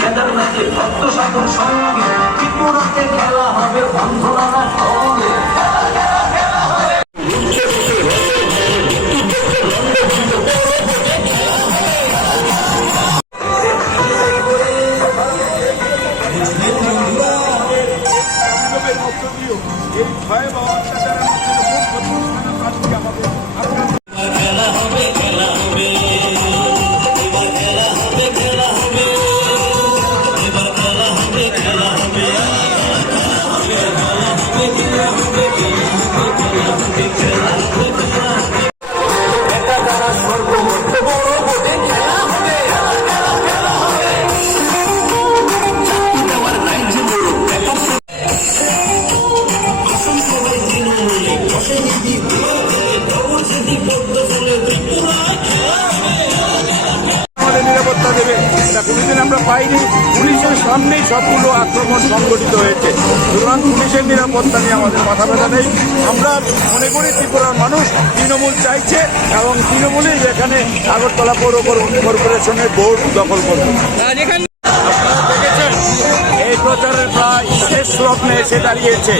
কেদারনাথের ভক্ত সাধন সঙ্গে ত্রিপুরাতে খেলা হবে বন্ধুরা সঙ্গে। নিরাপত্তা দেবে এটা কোনোদিন আমরা পাইনি। পুলিশের সামনেই সবগুলো আক্রমণ সংগঠিত হয়েছে। সুতরাং পুলিশের নিরাপত্তা নিয়ে আমাদের মাথা ব্যথা নেই। আমরা মনে করি ত্রিপুরার মানুষ তৃণমূল চাইছে এবং তৃণমূলই এখানে আগরতলা পৌর কর্পোরেশনের বোর্ড দখল করবে। আপনারা দেখেছেন এই প্রচারের প্রায় শেষ লগ্নে এসে দাঁড়িয়েছে।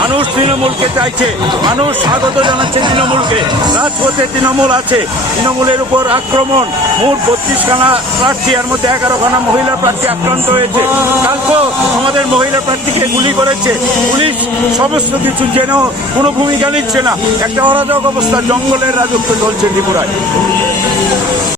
মানুষ তৃণমূলকে চাইছে, মানুষ স্বাগত জানাচ্ছে তৃণমূলকে। রাজপথে তৃণমূল আছে, তৃণমূলের উপর আক্রমণ। মোট 32খানা প্রার্থী, এর মধ্যে 11খানা মহিলা প্রার্থী আক্রান্ত হয়েছে। কালকেও আমাদের মহিলা প্রার্থীকে গুলি করেছে। পুলিশ সমস্ত কিছু জেনেও কোনো ভূমিকা নিচ্ছে না। একটা অরাজক অবস্থা, জঙ্গলের রাজত্ব চলছে ত্রিপুরায়।